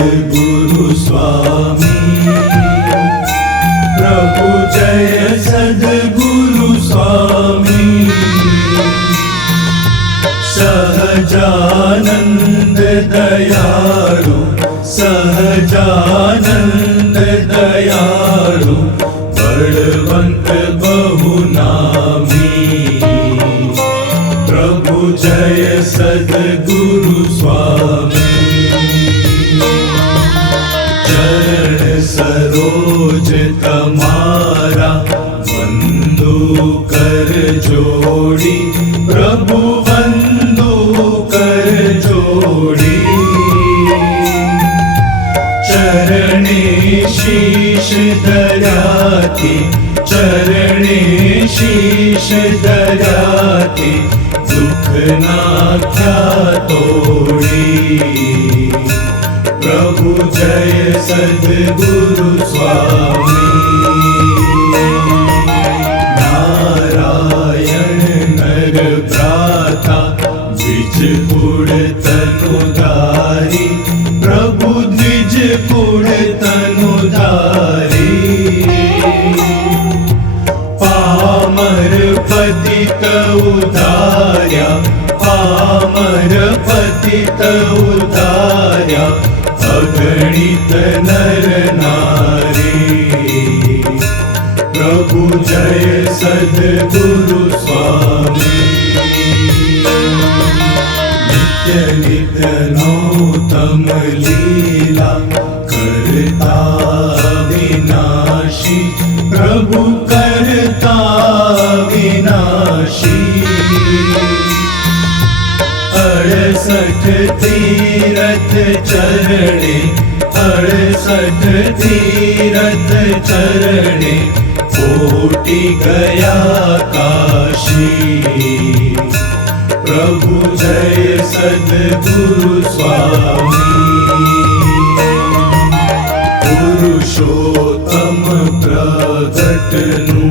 सदगुरु स्वामी प्रभु जय सदगुरु स्वामी सहजानन्द दयालु सहजानन्द दयालु बहु नामी प्रभु जय सदगुरु स्वामी सरोज तमारा वन्दु कर जोड़ी प्रभु वन्दु कर जोड़ी चरणे शीश दयाति चरणे शीश दयाति दुख नाख्या तोड़ी प्रभु પ્રભુ જય સદગુરુ સ્વામી નારાયણ નર ભ્રાતા દ્વિજપુર તનુધારી પ્રભુ દ્વિજપુર તનુધારી पतित उदारा पामर पतित उदारा अगणित नर नारी प्रभु जय सद गुरु स्वामी नित्य नित्य नौतम लीला करता सठ तीरथ चरणे अड़ तीरथ चरणे कोटि गया काशी प्रभु जय सदगुरु स्वामी पुरुषोत्तम प्रगटनु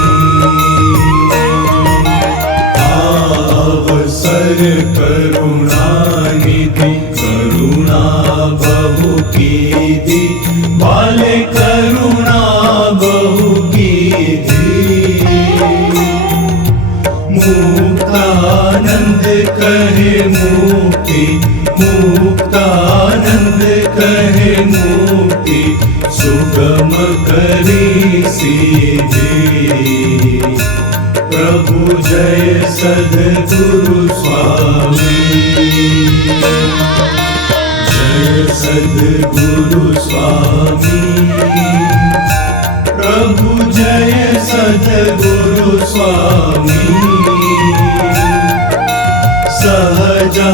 थी वाले करुणा बहु की मुक्तानंद कहे मुक्ति मुक्तानंद कहे मुक्ति सुगम करी प्रभु जय सदगुरु स्वामी जैसद गुरु स्वामी रभु जैसद गुरु स्वामी सहजानन्द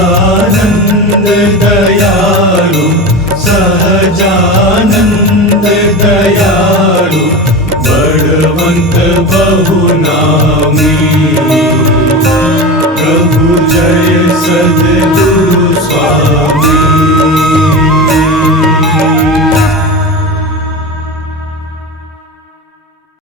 दयारों बड़ वंत भ�hu नामी रभु जैसद गुरु